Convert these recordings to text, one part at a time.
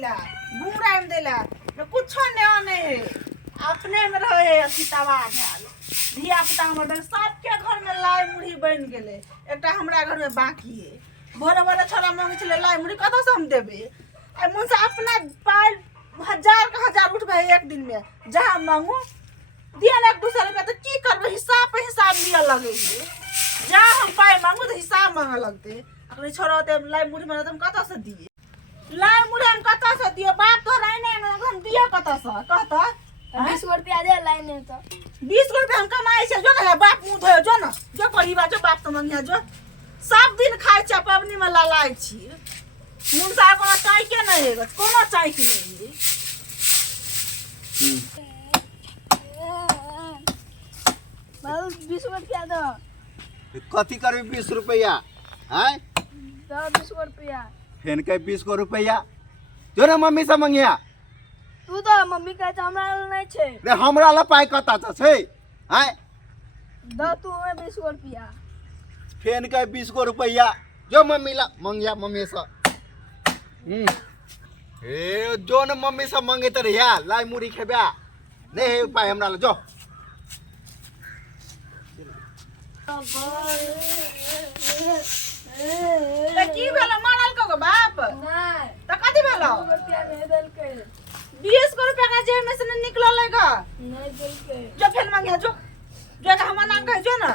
देला घूराम देला तो कुछ नहीं है अपने में रहे अथी तवा भेल धिया पुता हमर सबके घर में लाई मुढ़ी बन गेले एकटा हमरा घर में बाकी है भोरे भोरे छोरा मांगे छले लाई मुढ़ी कतौ से हम देबे आ मन से अपना पाल हजार का हजार उठबे एक दिन में जहां मांगू दिया ना 200 रुपया तो की करबे हिसाब पे हिसाब लिया लगे है जा हम पाए मांगू तो हिसाब मांगा लगते अपने छोरा होते लाई मुढ़ी में तुम कतौ से दिए लाई मुढ़ी हम कतौ से दिए बाप तो राय नहीं हम दिए कतौ से कहता 20 रुपया दे लाई नहीं तो 20 रुपया हम कमाई से जो ना बाप मुंह धोयो जो ना जो करीबा जो बाप तो मंगिया जो सब दिन खाई छ पबनी में लालाई छी मुंसा कोनो चाय के नहीं है कोनो चाय के नहीं है बहुत 20 रुपया दो कथी करबी 20 रुपया हैं दो 20 रुपया फेन के 20 को रुपया जो ना मम्मी से मंगिया तू तो मम्मी कहै छ हमरा नहीं छे रे हमरा ला पाई कता छै हैं दो तू में 20 रुपया फेन के 20 को रुपया जो मम्मी ला मंगिया मम्मी से ए जो न मम्मी से मंगे त रिया लाई मुड़ी खेबा नहीं है पाई हमरा ला जो ले की भेला मारल को बाप नहीं त कथि भेला 20 रुपया नहीं देल के 20 रुपया का जेब में से निकल लेगा नहीं देल के जो फेल मंगिया जो जो का हमर नाम कह जो ना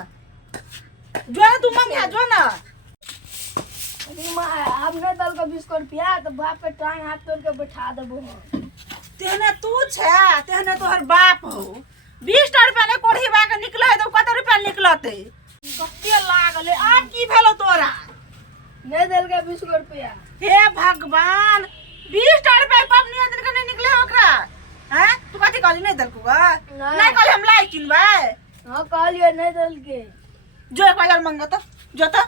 जो तू मंगिया जो ना अब नहीं दल का 20 रुपया तो बाप पे टांग हाथ तोड़ के बैठा देबो तेहने तू छे तेहने तोहर बाप हो 20 रुपया ने कोढ़ी बा के निकले तो कत रुपया निकलते कते लागले अब की भेलो तोरा नहीं देल के 20 रुपया हे भगवान 20 रुपया पबनी दिन के नहीं निकले ओकरा हैं तू कथि कहली नहीं दलकुआ नहीं कहली हम लाई किनबे हां कहलिए नहीं देल के जो 1000 मांगा जो तो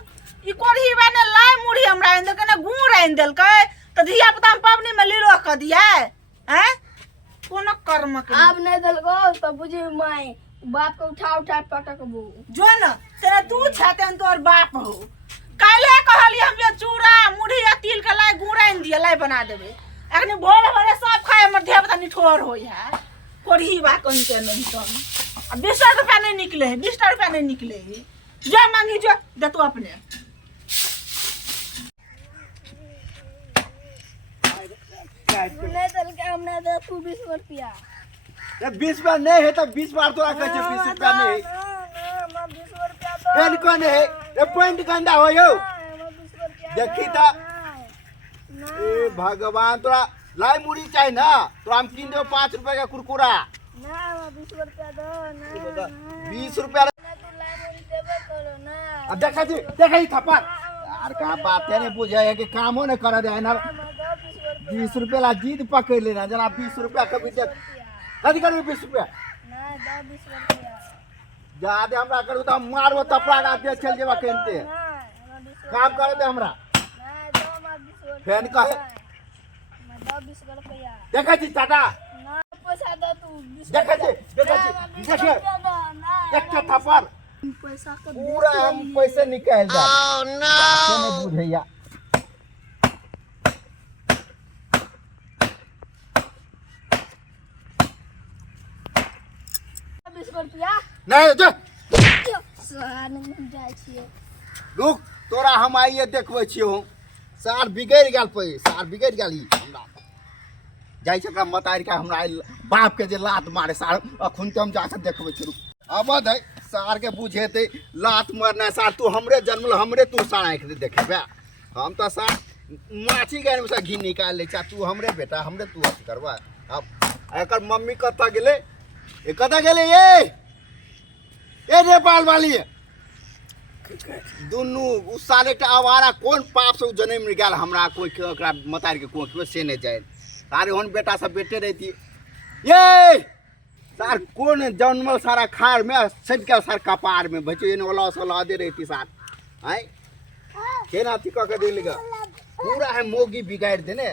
ई कोढ़ी बा ने लाई मुढ़ी हमरा इन के ने गुड़ आइन देल के तो धिया पुता हम पबनी में लीलो क दिया हैं कोनो कर्म के अब नहीं देल को तो बुझी माई बाप को उठा उठा पटकबो जो न तेरा तू छाते तोर बाप हो काले कहली हम ये चूड़ा मुढ़ी या तिल के लाई गुड़ाइन दिए लाई बना देबे अखनी भोरे भोरे सब खाए हमर देह पता निठोर होई है कोढ़ी बा कहीं के नहीं तो अब 20 रुपया नहीं निकले है 20 रुपया नहीं निकले है जो मांगी जो दे तू अपने नहीं देल के हमने दे तू 20 रुपया ये 20 बार नहीं है तो 20 बार तोरा कह छै 20 रुपया नहीं मैं 20 रुपया दो फेन कोन है ये पॉइंट गंदा हो यो मैं 20 रुपया देखी ता ए भगवान तोरा लाई मुड़ी चाहि ना तो हम किन दो 5 रुपया का कुरकुरा ना मैं 20 रुपया दो ना 20 रुपया ना तू लाई मुड़ी देबे करो ना अब देखा ही थप्पड़ यार का बात है नहीं बुझे है कि कामो न कर दे ना 20 रुपया ला जीत पकड़ लेना जना 20 रुपया कभी दे कथी करबे 20 रुपया ना दो 20 रुपया जादे हमरा करू त मारबो तपड़ा का दे चल जेबा केनते काम कर दे हमरा ना दो मैं 20 रुपया फेन कहे मैं दो 20 रुपया देखा छी टाटा ना पैसा दो तू 20 देखा छी देखे ना एक थप्पड़ पैसा का पूरा हम पैसे निकाल जा ओह नो नहीं बुझैया रुपया नहीं जो सार में जाय छिए रुक तोरा हम आइए देखबै छियो सार बिगड़ गेल पे सार बिगड़ गेल ई हमरा जाय छै ओकरा मतारि के हमरा बाप के जे लात मारे सार अखुन हम जाके देखबै छी रुक अब है सार के बुझेते लात मारना सार तू हमरे जन्मल हमरे तू सार आंख दे देखबे हम तो सार माछी गाय में से घी निकाल ले चा तू हमरे बेटा हमरे तू अथी करबा अब एकर मम्मी कता गेले ए कता गेले ए नेपाल वाली दुनू उ साले टा आवारा कोन पाप से जन्म गेल हमरा कोई ओकरा मतार के कोख में से नहीं जाए सारे होन बेटा सब बेटे रहती ये सार कोन जन्मल सारा खार में सज के सार कपार में बचे ने वाला सला दे रहती सार हैं केना थी क के देलगा पूरा है मोगी बिगाड़ देने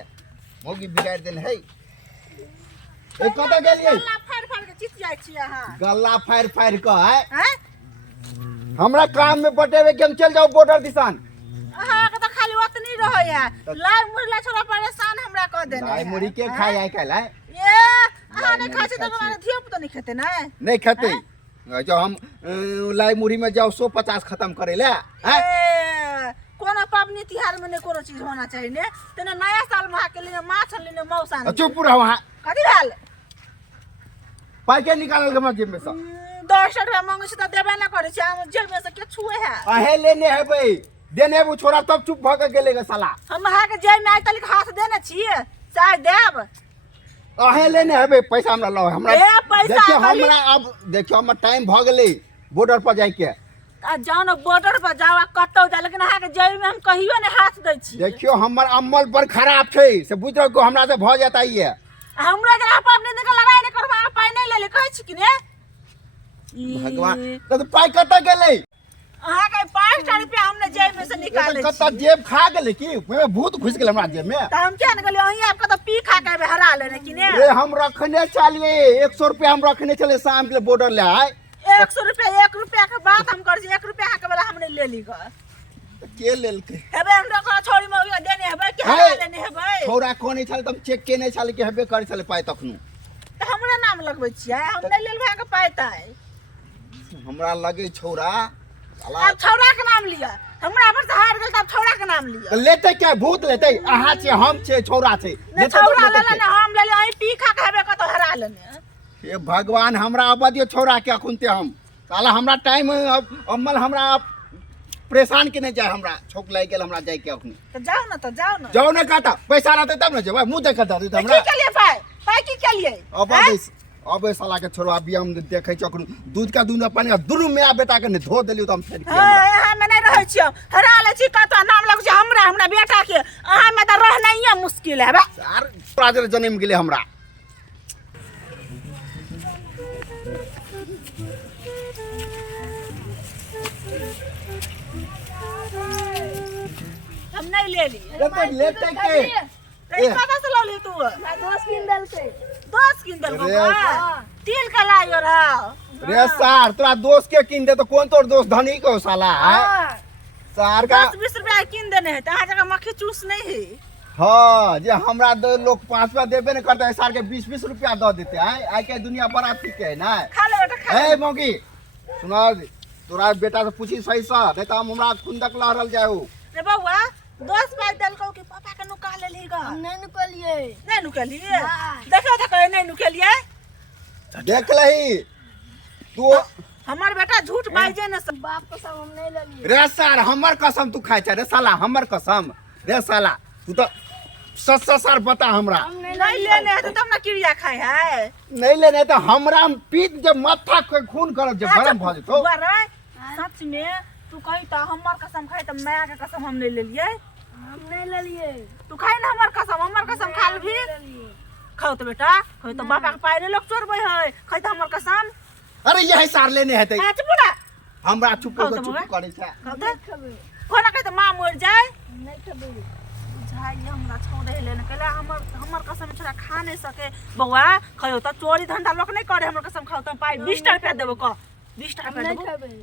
मोगी बिगाड़ देने है ए कता गेलिए गल्ला फाड़ फाड़ के चित जाय छी अहाँ गल्ला फाड़ फाड़ के है हैं हमरा काम में बटेवे के हम चल जाओ बॉर्डर दिसान अहाँ के तो खाली ओतनी नहीं रहे है लाई मुरला छोरा परेशान हमरा कर देने लाई मुड़ी के खाए आइ काल्हि आइ ये आहा नहीं खाए तो हमारे धियो पुतो नहीं खेते ना नहीं खेते जो हम लाई मुड़ी में जाओ 150 खत्म करे ले कोनो पाबनी तिहार में नहीं कोनो चीज होना चाहिए ने तने नया साल में के लिए माछ लेने मौसा चुप रहो वहां कथी भेल पाई के निकाल के मत जेब में से 10 रुपया मांगे से त देबे ना करे छै हम जेब में से के छुए है अहे लेने हेबै देने वो छोरा तब चुप भ के गेले गे साला हम अहा के जेब में आइ तलिक हाथ देने छिए चाहे देब अहे लेने हेबै पैसा हमरा लो हमरा ए पैसा देखियो हमरा अब देखियो हमर टाइम भ गेलै बॉर्डर पर जाय के आ जाओ ना बॉर्डर पर जाओ कतौ जा लेकिन अहा के जेब में हम कहियो ने हाथ दै छी देखियो हमर अमल पर खराब छै से बुझ रहो हमरा से भ जाता ये हमरा जरा अपने निकल लड़ाई नहीं करबा पाई नहीं ले ले कहै छी कि ने भगवान तो पाई कत गेलै अहा के 5 रुपया हमने जेब में से निकाले छी कत जेब खा गेलै की भूत घुस गेलै हमरा जेब में त हम क्या न गले अहीं आपका तो पी खा के हरा लेने कि ने रे हम रखने चलिए 100 रुपया हम रखने चले शाम के बॉर्डर ले आए 100 रुपया 1 रुपया के बात हम कर 1 रुपया के वाला हमने ले ली ग के लेलकै हेबे हम तो छोड़ी में देने हेबे के हरा लेने हेबे छोरा कोनी छल तम चेक के नहीं छल के हेबे करे छल पाई तखनु त हमरा नाम लगबै छियै हम नहीं लेल भाग के पाइताय हमरा लगे छोरा साला अब छौड़ा के नाम लिया हमरा पर से हार गेल त अब छौड़ा के नाम लिया लेते क्या भूत लेते अहाँ छे हम छे छोरा छे ने छौड़ा लेले ने हम ले ले अहीं पी खा के हेबे कतो हरा लेने हे भगवान हमरा अबदियो छोरा के अखुनते हम साला हमरा टाइम अमल हमरा परेशान के नहीं जाए हमरा छोक लाग गेल हमरा जाय के अखनी तो जाओ ना जाओ ना कहता पैसा रहते तब ना जेबै मुंह देखत रहते तो हमरा की के लिए पाई की के लिए अब साला के छोरा अभी हम देखे छ अखन दूध का दूध पानी का दुनू माय बेटा के धो देलियो त हम फेर के हां मैं नहीं रहै छियो हरा ले छी कतो नाम लग छै हमरा बेटा के अहाँ में त रहनाइए मुश्किल है बा यार राजर जन्म गेले हमरा हम नहीं ले ली लेते के ए कता से लो ली तू दोस्त किन दल के 10 किंटल को तिल का लायो रहा रे सार तोरा दोस्त के किन दे तो कौन तोर दोस्त धनी को साला है सार का 10-20 रुपया किन देने है तहां जगह मक्खी चूस नहीं है हां जे हमरा दो लोग 5 रुपया देबे न करते सार के 20-20 रुपया दे देते हैं आई के दुनिया बड़ा ठीक है ना खा ले बेटा खा ए मौगी सुना तोरा बेटा से पूछी सही सा नहीं तो हमरा खुंदक लहरल जाऊ रे बउआ 10 पाई दल को के पापा के नुका ले ली ग नहीं निकलिए नहीं नुकलिए देखो नहीं नुकलिए देख लही तू हमार बेटा झूठ बाजे न सब बाप को सब हम नहीं ललिए रे सार हमर कसम तू खाइ छ रे साला हमर कसम रे साला तू तो सच सार बता हमरा नहीं लेने है तो तुम ना क्रिया खाए है नहीं लेने तो हमरा पीत जब माथा के खून करब जब गरम भ जतो बरे सच में तू कही त हमर कसम खाई त माया के कसम हम नहीं ले लिए हम नहीं ललिए तू खाई ना हमर कसम खा भी खाओ तो बेटा खाओ तो बापा के पाई लोग चोरबै है खाई त हमर कसम अरे यही सार लेने हेतै आ चुप ना हमरा चुप खाओ तो चुप बउआ। करे छ खाओ तो खबे कोना कहे त मां मर जाए नहीं खबे बुझाई हमरा छोड़े लेने कहले हमर कसम छोड़ा खा नहीं सके बउआ खाओ त चोरी धंधा लोग नहीं करे हमर कसम खाओ त पाई 20 रुपया देबो क 20 रुपया नहीं देबो खबे